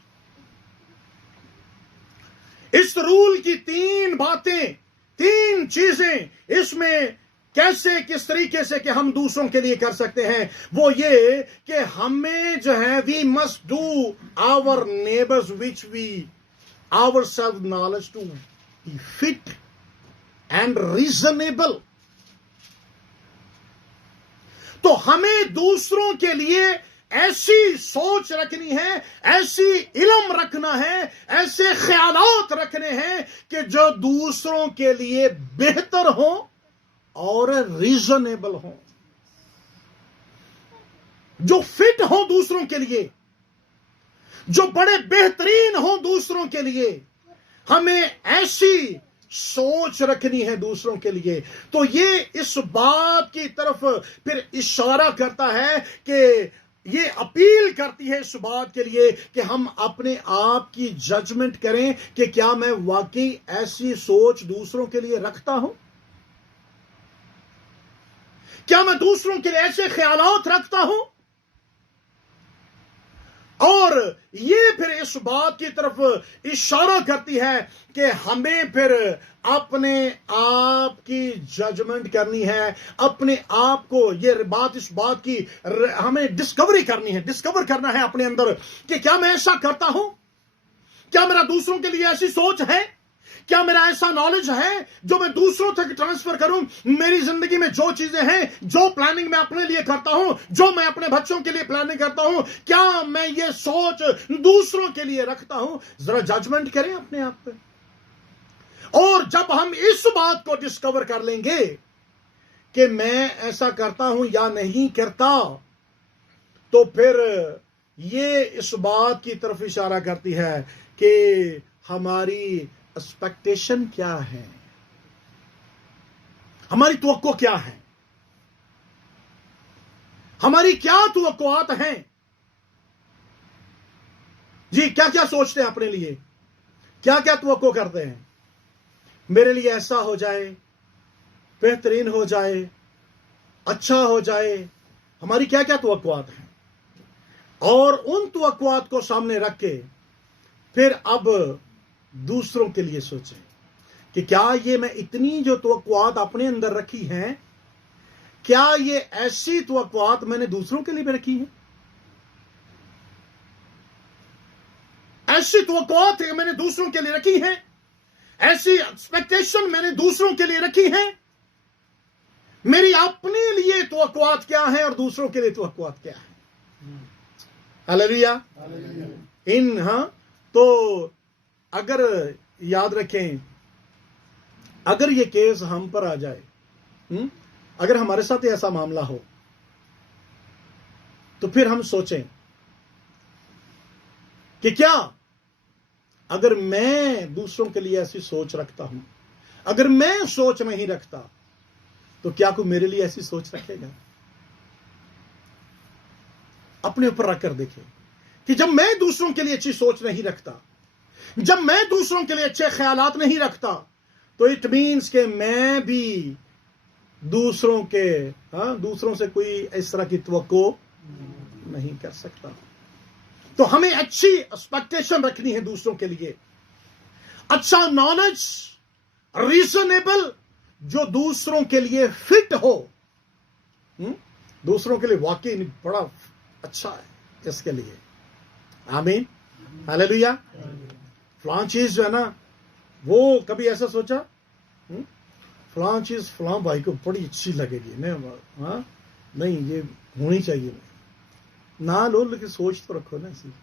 इस रूल की 3 बातें, 3 चीजें इसमें कैसे, किस तरीके से कि हम दूसरों के लिए कर सकते हैं, वो ये कि हमें जो है, we must do our neighbours which we our self knowledge to be fit and reasonable. तो हमें दूसरों के लिए ऐसी सोच रखनी है, ऐसी इल्म रखना है, ऐसे ख्यालात रखने हैं कि जो दूसरों के लिए बेहतर हो और रीजनेबल हो, जो फिट हो दूसरों के लिए, जो बड़े बेहतरीन हो दूसरों के लिए। हमें ऐसी सोच रखनी है दूसरों के लिए। तो ये इस बात की तरफ फिर इशारा करता है कि ये अपील करती है इस बात के लिए कि हम अपने आप की जजमेंट करें कि क्या मैं वाकई ऐसी सोच दूसरों के लिए रखता हूं, क्या मैं दूसरों के लिए ऐसे ख्यालात रखता हूं। और ये फिर इस बात की तरफ इशारा करती है कि हमें फिर अपने आप की जजमेंट करनी है, अपने आप को, ये बात, इस बात की हमें डिस्कवरी करनी है, डिस्कवर करना है अपने अंदर कि क्या मैं ऐसा करता हूं, क्या मेरा दूसरों के लिए ऐसी सोच है, क्या मेरा ऐसा नॉलेज है जो मैं दूसरों तक ट्रांसफर करूं। मेरी जिंदगी में जो चीजें हैं, जो प्लानिंग मैं अपने लिए करता हूं, जो मैं अपने बच्चों के लिए प्लानिंग करता हूं, क्या मैं ये सोच दूसरों के लिए रखता हूं। जरा जजमेंट करें अपने आप पे। और जब हम इस बात को डिस्कवर कर लेंगे कि मैं ऐसा करता हूं या नहीं करता, तो फिर ये इस बात की तरफ इशारा करती है कि हमारी एक्सपेक्टेशन क्या है, हमारी तवक्को क्या है, हमारी क्या तवक्कुआत हैं। जी, क्या क्या सोचते हैं अपने लिए, क्या क्या तवक्को करते हैं। मेरे लिए ऐसा हो जाए, बेहतरीन हो जाए, अच्छा हो जाए, हमारी क्या क्या तवक्कुआत हैं। और उन तवक्कुआत को सामने रख के फिर अब दूसरों के लिए सोचें कि क्या ये मैं इतनी जो तवक्कुआत अपने अंदर रखी हैं, क्या ये ऐसी तवक्कुआत मैंने दूसरों के लिए भी रखी हैं। ऐसी तवक्कुआत मैंने दूसरों के लिए रखी हैं, ऐसी एक्सपेक्टेशन मैंने दूसरों के लिए रखी है। मेरी अपने लिए तवक्कुआत क्या है और दूसरों के लिए तवक्कुआत क्या है। हालेलुया। तो अगर याद रखें, अगर ये केस हम पर आ जाए, अगर हमारे साथ ऐसा मामला हो, तो फिर हम सोचें कि क्या अगर मैं दूसरों के लिए ऐसी सोच रखता हूं, अगर मैं सोच नहीं रखता, तो क्या कोई मेरे लिए ऐसी सोच रखेगा। अपने ऊपर रखकर देखें कि जब मैं दूसरों के लिए अच्छी सोच नहीं रखता, जब मैं दूसरों के लिए अच्छे ख्यालात नहीं रखता, तो इट मीन्स कि मैं भी दूसरों से कोई इस तरह की तवक्को नहीं कर सकता। तो हमें अच्छी एक्सपेक्टेशन रखनी है दूसरों के लिए, अच्छा नॉलेज, रीजनेबल, जो दूसरों के लिए फिट हो, दूसरों के लिए वाकई बड़ा अच्छा है इसके लिए। आमीन, हालेलुया। फलां चीज जो है ना, वो कभी ऐसा सोचा फलां चीज फलां भाई को बड़ी अच्छी लगेगी, नहीं ये होनी चाहिए। ना लो, लेकिन सोच तो रखो ना, ऐसी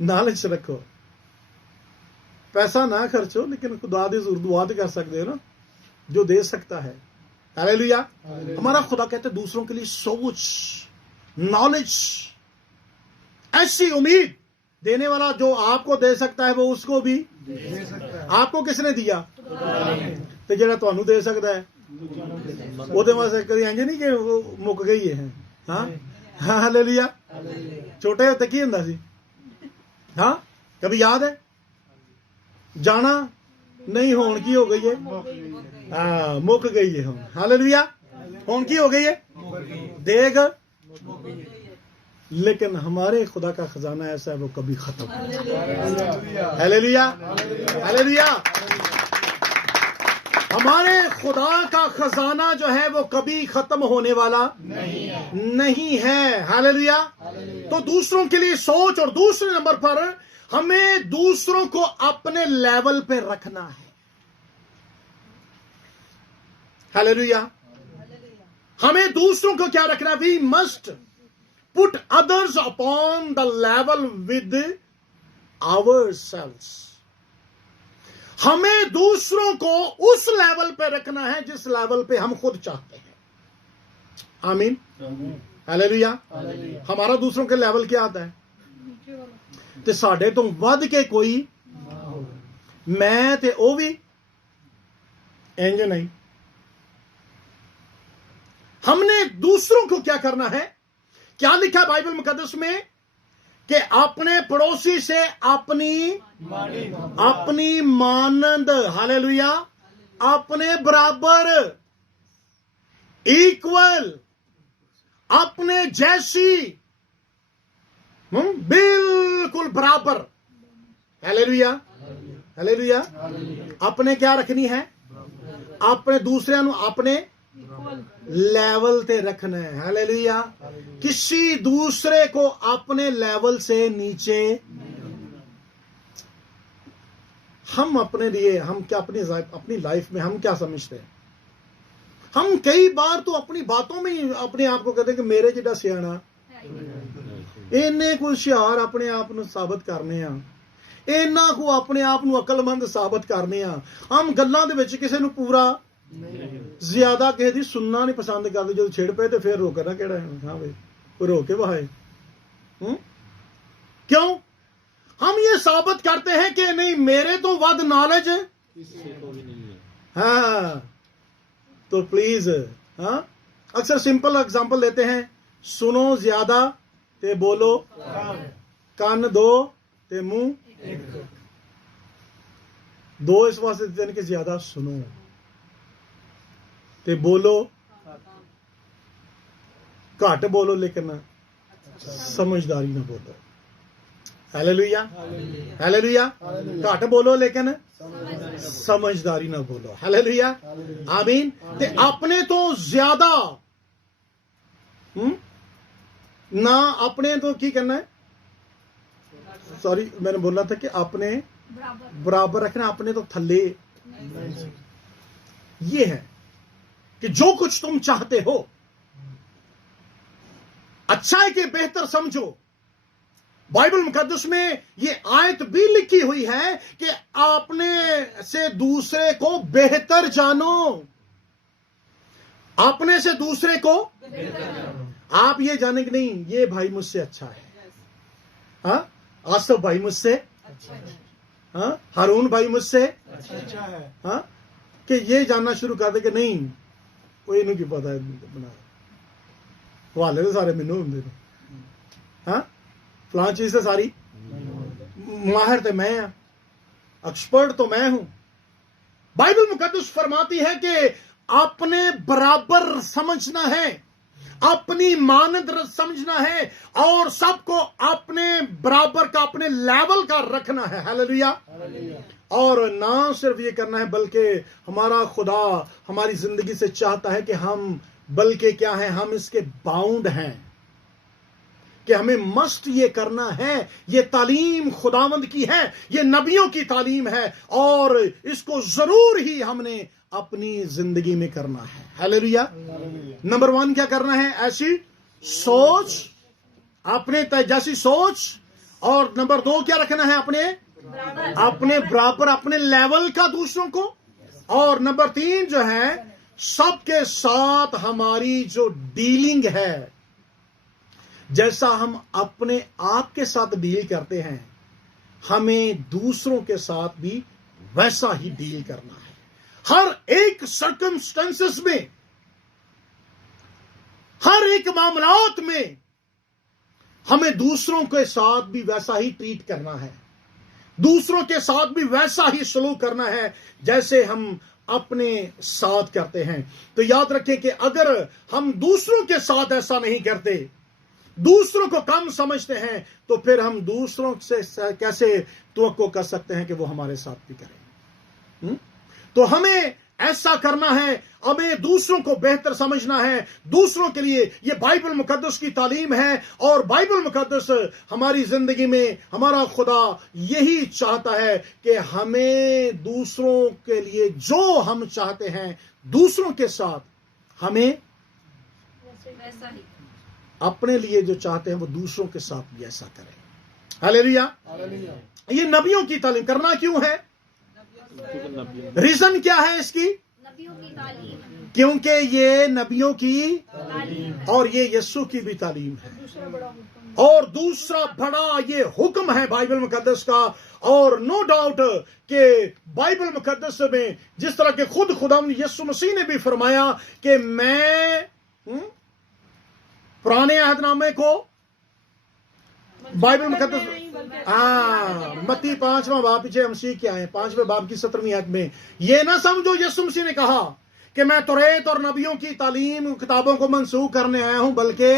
नॉलेज रखो, पैसा ना खर्चो, लेकिन खुदा दे दुआ कर सकते हो ना, जो दे सकता है। हालेलुया। हमारा खुदा कहते हैं दूसरों के लिए सोच, नॉलेज, ऐसी उम्मीद देने वाला जो आपको दे सकता है वो उसको भी दे सकता है। आपको किसने दिया? तो जेड़ा तुहानू दे सकता है ਉਹਦੇ ਵਾਸਤੇ कभी इंज नहीं कि वो मुक गई है। हाँ, हालेलुया। छोटे होते की हुंदा सी? हाँ, कभी याद है? जाना नहीं, होन की हो गई है? हाँ, मुक गई है हम। हालेलुया। होन की हो गई है? देख, लेकिन हमारे खुदा का खजाना ऐसा है वो कभी खत्म नहीं। Hallelujah, hallelujah. हमारे खुदा का खजाना जो है वो कभी खत्म होने वाला नहीं है। हालेलुया। तो दूसरों के लिए सोच, और दूसरे नंबर पर हमें दूसरों को अपने लेवल पे रखना है। हालेलुया। हमें दूसरों को क्या रखना है? We must put others upon the level with ourselves. हमें दूसरों को उस लेवल पे रखना है जिस लेवल पे हम खुद चाहते हैं। आमीन, हालेलुया। हमारा दूसरों के लेवल क्या आता है? ते साडे तो वध के कोई मैं ते ओ भी इंज नहीं। हमने दूसरों को क्या करना है? क्या लिखा है बाइबल मुकद्दस में कि अपने पड़ोसी से अपनी मानंद, हालेलुया, अपने बराबर, इक्वल, अपने जैसी, बिल्कुल बराबर। Hallelujah, hallelujah. अपने क्या रखनी है? अपने दूसरे अपने लेवल ते रखना है। हालेलुया। किसी दूसरे को अपने लेवल से नीचे। हम अपने लिए, हम क्या अपनी लाइफ में हम क्या समझते हैं? हम कई बार तो अपनी बातों में ही अपने आप को कहते हैं कि मेरे जिड़ा सियाना, इन्ने को होशियार अपने आप को साबित करने, इन्ना को अपने आप को अकलमंद साबित करने। हम गल्लां दे विच किसी नूं पूरा ज्यादा किसी दी सुनना नहीं पसंद करते। जो छेड़ पे तो फिर रोकना केड़ा है? हाँ भाई, कोई रोक के बहाए। क्यों? हम ये साबित करते हैं कि नहीं, मेरे तो वध नॉलेज है। हाँ, तो प्लीज, हाँ, अक्सर सिंपल एग्जांपल देते हैं, सुनो ज्यादा ते बोलो कान दो ते मुंह दो, इस वास्ते देते हैं कि ज्यादा सुनो ते बोलो घट बोलो, लेकिन समझदारी ना बोलो। Hallelujah, hallelujah. घट बोलो लेकिन समझदारी ना बोलो। हालेलुया, आमीन। ते अपने तो ज्यादा ना, अपने तो की करना है, सॉरी मैंने बोलना था कि अपने बराबर रखना, अपने तो थल्ले। ये है कि जो कुछ तुम चाहते हो अच्छाई के बेहतर समझो। बाइबल मुकद्दस में ये आयत भी लिखी हुई है कि अपने से दूसरे को बेहतर जानो। अपने से दूसरे को आप ये जाने कि नहीं, ये भाई मुझसे अच्छा है, हाँ, आसफ भाई मुझसे, हाँ, हारून भाई मुझसे अच्छा है, हाँ, कि ये जानना शुरू कर दे कि नहीं, कोई नहीं पता है बना हवाले तो सारे मैनू होंगे, हाँ, फलां चीज तो सारी माहिर तो मैं हाँ, एक्सपर्ट तो मैं हूं। बाइबल मुकद्दस फरमाती है कि अपने बराबर समझना है, अपनी मानद समझना है, और सबको अपने बराबर का, अपने लेवल का रखना है। हालेलुया। और ना सिर्फ ये करना है, बल्कि हमारा खुदा हमारी जिंदगी से चाहता है कि हम, बल्कि क्या है, हम इसके बाउंड हैं, कि हमें मस्ट ये करना है। ये तालीम खुदावंद की है, ये नबियों की तालीम है, और इसको जरूर ही हमने अपनी जिंदगी में करना है। हालेलुया। नंबर 1 क्या करना है? ऐसी सोच, अपने जैसी सोच। और नंबर 2 क्या रखना है? अपने बराबर, अपने लेवल का दूसरों को। और नंबर 3 जो है, सबके साथ हमारी जो डीलिंग है, जैसा हम अपने आप के साथ डील करते हैं, हमें दूसरों के साथ भी वैसा ही डील करना है। हर एक सर्कमस्टेंसेस में, हर एक मामलात में हमें दूसरों के साथ भी वैसा ही ट्रीट करना है, दूसरों के साथ भी वैसा ही सलूक करना है जैसे हम अपने साथ करते हैं। तो याद रखें कि अगर हम दूसरों के साथ ऐसा नहीं करते, दूसरों को कम समझते हैं, तो फिर हम दूसरों से कैसे तवक्को कर सकते हैं कि वो हमारे साथ भी करें? तो हमें ऐसा करना है, हमें दूसरों को बेहतर समझना है, दूसरों के लिए। ये बाइबल मुकद्दस की तालीम है, और बाइबल मुकद्दस हमारी जिंदगी में हमारा खुदा यही चाहता है कि हमें दूसरों के लिए जो हम चाहते हैं, दूसरों के साथ हमें वैसा ही अपने लिए जो चाहते हैं वो दूसरों के साथ भी ऐसा करें। हालेलुया। ये नबियों की तालीम करना क्यों है? रीजन क्या है इसकी? नबियों की तालीम है। क्योंकि ये नबियों की तालीम है। और ये यीशु की भी तालीम है। और दूसरा बड़ा ये हुक्म है बाइबल मुकद्दस का। और नो डाउट कि बाइबल मुकद्दस में जिस तरह के खुद खुदावंद यीशु मसीह ने भी फरमाया कि मैं पुराने अहदनामे को, बाइबल मुकद्दस, मत्ती 5वां बाब, पीछे हम सीख के आए 5वें बाब की 17वीं आयत में, ये ना समझो यीशु मसीह ने कहा कि मैं तौरात और नबियों की तालीम किताबों को मंसूख करने आया हूं, बल्कि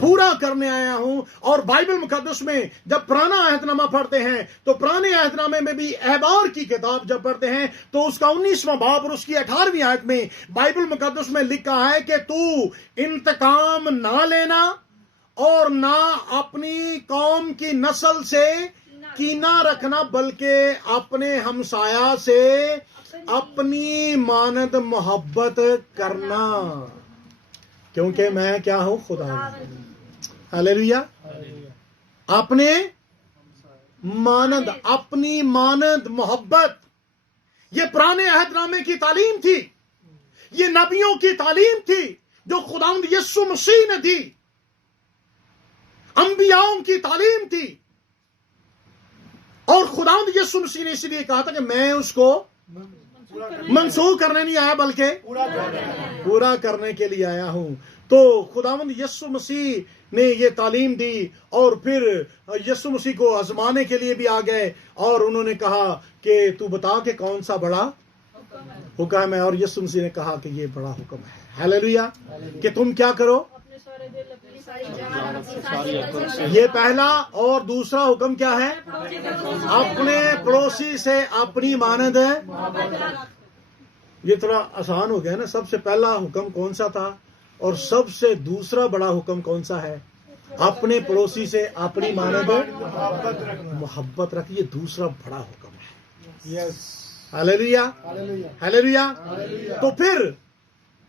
पूरा करने आया हूं। और बाइबल मुकद्दस में जब पुराना अहदनामा पढ़ते हैं, तो पुराने अहदनामे में भी अहबार की किताब जब पढ़ते हैं, तो उसका 19वां बाब और उसकी 18वीं आयत में बाइबल मुकद्दस में लिखा है कि तू इंतकाम ना लेना और ना अपनी कौम की नस्ल से कीना रखना, बल्कि अपने हमसाया से अपनी मानद मोहब्बत करना, क्योंकि मैं क्या हूं? खुदा। हालेलुया। अपने मानद, अपनी मानद मोहब्बत, ये पुराने अहदनामे की तालीम थी, ये नबियों की तालीम थी जो खुदावंद यीशु मसीह ने दी। अंबियाओं की तालीम थी, और खुदावंद यीशु मसीह ने इसलिए कहा था कि मैं उसको मनसूख करने नहीं आया बल्कि पूरा करने के लिए आया हूं। तो खुदावंद यीशु मसीह ने ये तालीम दी, और फिर यीशु मसीह को आजमाने के लिए भी आ गए, और उन्होंने कहा कि तू बता के कौन सा बड़ा हुक्म है, और यीशु मसीह ने कहा कि ये बड़ा हुक्म है, हालेलुया, कि तुम क्या करो, अपनी सारी जान, अपनी सारी कसम, ये पहला। और दूसरा हुक्म क्या है, अपने पड़ोसी से अपनी मानद है। ये थोड़ा आसान हो गया ना। सबसे पहला हुक्म कौन सा था, और सबसे दूसरा बड़ा हुक्म कौन सा है, अपने पड़ोसी से अपनी मानद मोहब्बत रख। ये दूसरा बड़ा हुक्म है। Yes, hallelujah, hallelujah, hallelujah. Hallelujah. तो फिर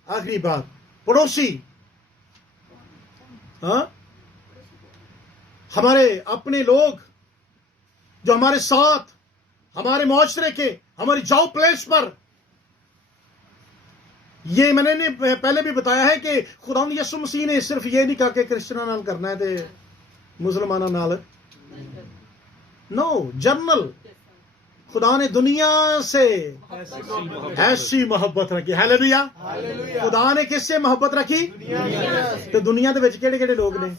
आखिरी बात, पड़ोसी, हाँ, हमारे अपने लोग जो हमारे साथ, हमारे मुआशरे के, हमारी जॉब प्लेस पर। ये मैंने पहले भी बताया है कि खुदावंद यीशु मसीह ने सिर्फ ये नहीं कहा कि क्रिश्चियनां नाल करना है ते मुसलमानां नाल, नो, जनरल खुदा ने दुनिया से ऐसी मोहब्बत रखी। हालेलुया, खुदा ने किससे मोहब्बत रखी, तो दुनिया दे विच केड़े केड़े लोग ने,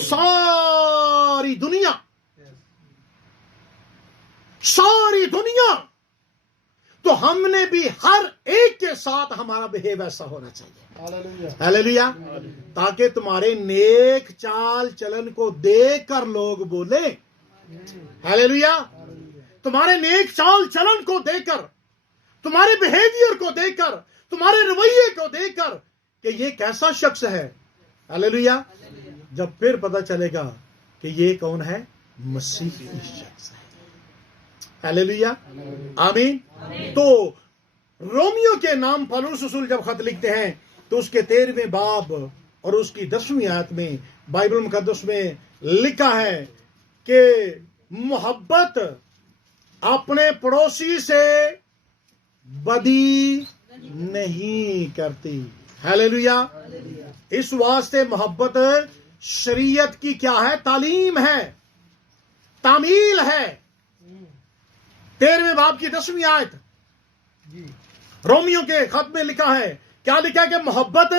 सारी दुनिया, सारी दुनिया। तो हमने भी हर एक के साथ हमारा बिहेव ऐसा होना चाहिए, हालेलुया, हालेलुया, ताकि तुम्हारे नेक चाल चलन को देखकर लोग बोले, हालेलुया, तुम्हारे नेक चाल चलन को देखकर, तुम्हारे बिहेवियर को देखकर, तुम्हारे रवैये को देखकर कि ये कैसा शख्स है, हालेलुया। जब फिर पता चलेगा कि ये कौन है, मसीही शख्स है, हालेलुया, आमीन। तो रोमियो के नाम पौलुस रसूल जब खत लिखते हैं तो उसके 13वें बाब और उसकी 10वीं आयत में बाइबल मुकद्दस में लिखा है कि मोहब्बत अपने पड़ोसी से बदी नहीं करती, हालेलुया। इस वास्ते मोहब्बत शरीयत की क्या है, तालीम है, तामील है। 13वें बाब की 10वीं आयत रोमियो के खत में लिखा है, क्या लिखा है कि मोहब्बत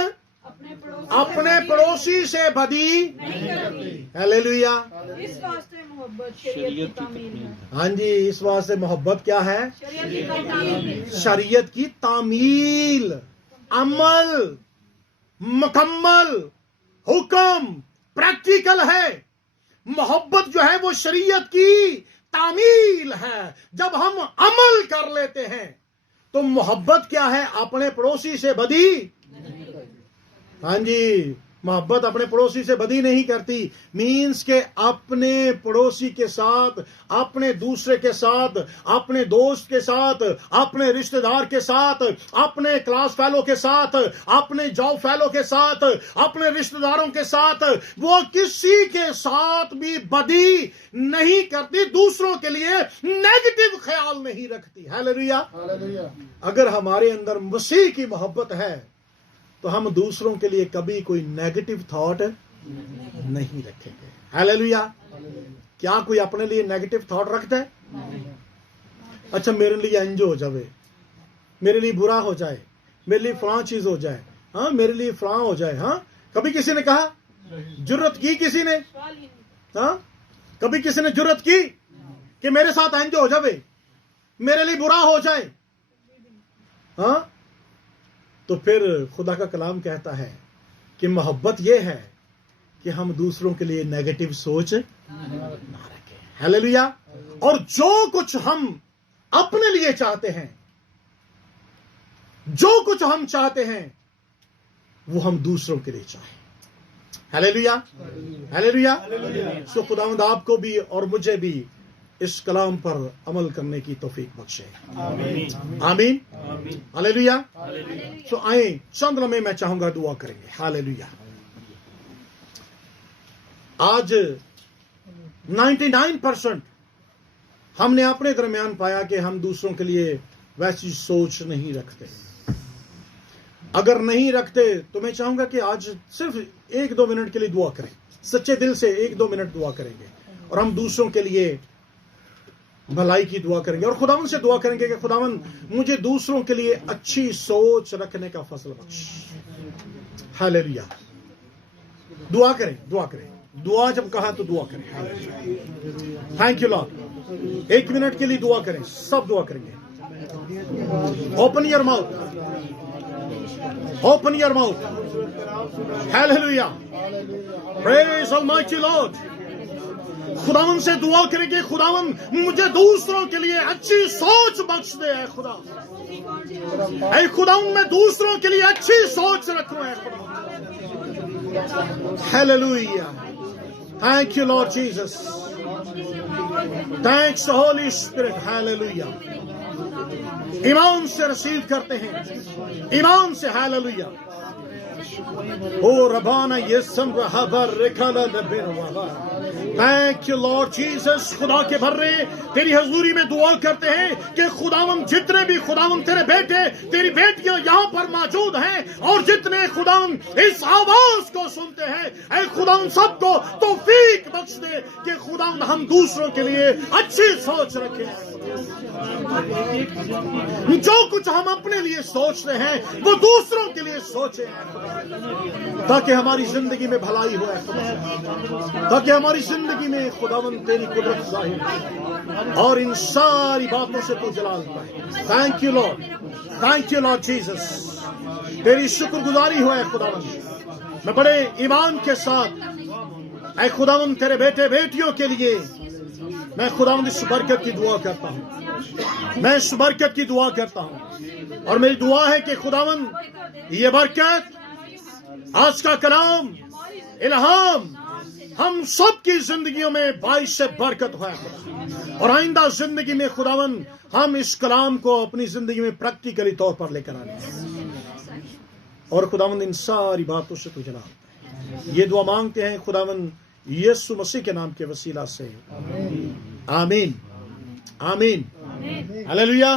अपने पड़ोसी से बदी, हालेलुया। इस वास्ते मोहब्बत शरीयत की तामील है। हाँ जी, इस वास्ते मोहब्बत क्या है, शरीयत की तामील, शरीयत की तामील, अमल, मुकम्मल हुक्म, प्रैक्टिकल है। मोहब्बत जो है वो शरीयत की तामील है। जब हम अमल कर लेते हैं तो मोहब्बत क्या है, अपने पड़ोसी से बदी, हाँ जी, मोहब्बत अपने पड़ोसी से बदी नहीं करती। मीन्स के अपने पड़ोसी के साथ, अपने दूसरे के साथ, अपने दोस्त के साथ, अपने रिश्तेदार के साथ, अपने क्लास फेलो के साथ, अपने जॉब फेलो के साथ, अपने रिश्तेदारों के साथ, वो किसी के साथ भी बदी नहीं करती, दूसरों के लिए नेगेटिव ख्याल नहीं रखती, हालेलुया, हालेलुया। अगर हमारे अंदर मसीह की मोहब्बत है तो हम दूसरों के लिए कभी कोई नेगेटिव थॉट नहीं रखेंगे, हालेलुया। क्या कोई अपने लिए नेगेटिव थॉट रखता है? अच्छा, मेरे लिए इंज हो जाए, मेरे लिए बुरा हो जाए, मेरे लिए फलां चीज हो जाए, हाँ, मेरे लिए फलां हो जाए, हाँ, कभी किसी ने कहा, जुर्रत की किसी ने, हाँ, कभी किसी ने जुर्रत की कि मेरे साथ इंज हो जाए, मेरे लिए बुरा हो जाए, हाँ? तो फिर खुदा का कलाम कहता है कि मोहब्बत यह है कि हम दूसरों के लिए नेगेटिव सोच ना रखें, हालेलुया। और जो कुछ हम अपने लिए चाहते हैं, जो कुछ हम चाहते हैं, वो हम दूसरों के लिए चाहें, हालेलुया, हालेलुया। सो खुदावंद आपको भी और मुझे भी इस कलाम पर अमल करने की तौफीक बख्शे, आमीन, आमीन, हालेलुया। सो आए चंद लम्हे मैं चाहूंगा दुआ करेंगे, हालेलुया। आज 99% हमने अपने दरमियान पाया कि हम दूसरों के लिए वैसी सोच नहीं रखते। अगर नहीं रखते तो मैं चाहूंगा कि आज सिर्फ 1-2 मिनट के लिए दुआ करें, सच्चे दिल से 1-2 मिनट दुआ करेंगे और हम दूसरों के लिए भलाई की दुआ करेंगे और खुदावन से दुआ करेंगे कि खुदावन मुझे दूसरों के लिए अच्छी सोच रखने का फजल बख्श। हालेलुया। दुआ करें, दुआ करें। दुआ जब कहा तो दुआ करें। Thank you Lord. 1 मिनट के लिए दुआ करें, सब दुआ करेंगे। Open your mouth, open your mouth. Hallelujah. Praise almighty Lord. खुदावन से दुआ करेंगे, खुदावन मुझे दूसरों के लिए अच्छी सोच बख्श दे। है खुदा, ऐ खुदावन मैं दूसरों के लिए अच्छी सोच रखूं। है खुदा। Hallelujah. Thank you, Lord Jesus. Thanks, Holy Spirit. Hallelujah. ईमान से रसीद करते हैं, ईमान से। हालेलुया। ओ रबाना ये सम रहबर रिकाला लबेनवा। Thank you Lord Jesus. खुदा के भर्रे तेरी हजूरी में दुआ करते हैं कि खुदावन जितने भी खुदावन तेरे बेटे तेरी बेटियां यहाँ पर मौजूद हैं और जितने खुदावन इस आवाज को सुनते हैं, ऐ खुदावन सबको तौफीक बख्श दे कि खुदावन हम दूसरों के लिए अच्छी सोच रखें। जो कुछ हम अपने लिए सोचते हैं वो दूसरों के लिए सोचें, ताकि हमारी जिंदगी में भलाई हो, ताकि हमारी जिंदगी में खुदावन तेरी कुदरत जाहिर और इन सारी बातों से तू जलाल पाए। Thank you Lord, thank you Lord Jesus. तेरी शुक्रगुजारी हो खुदावन। मैं बड़े ईमान के साथ ऐ खुदावन तेरे बेटे बेटियों के लिए मैं खुदावन इस बरकत की दुआ करता हूँ। मैं इस बरकत की दुआ करता हूँ और मेरी दुआ है कि खुदावन ये बरकत, आज का कलाम, इल्हाम हम सब की जिंदगियों में बाइस से बरकत हुआ और आइंदा जिंदगी में खुदावन हम इस कलाम को अपनी जिंदगी में प्रैक्टिकली तौर पर लेकर आने और खुदावन इन सारी बातों से तुझे जलाल। ये दुआ मांगते हैं खुदावन यीशु मसीह के नाम के वसीला से। आमीन, आमीन। हालेलुया।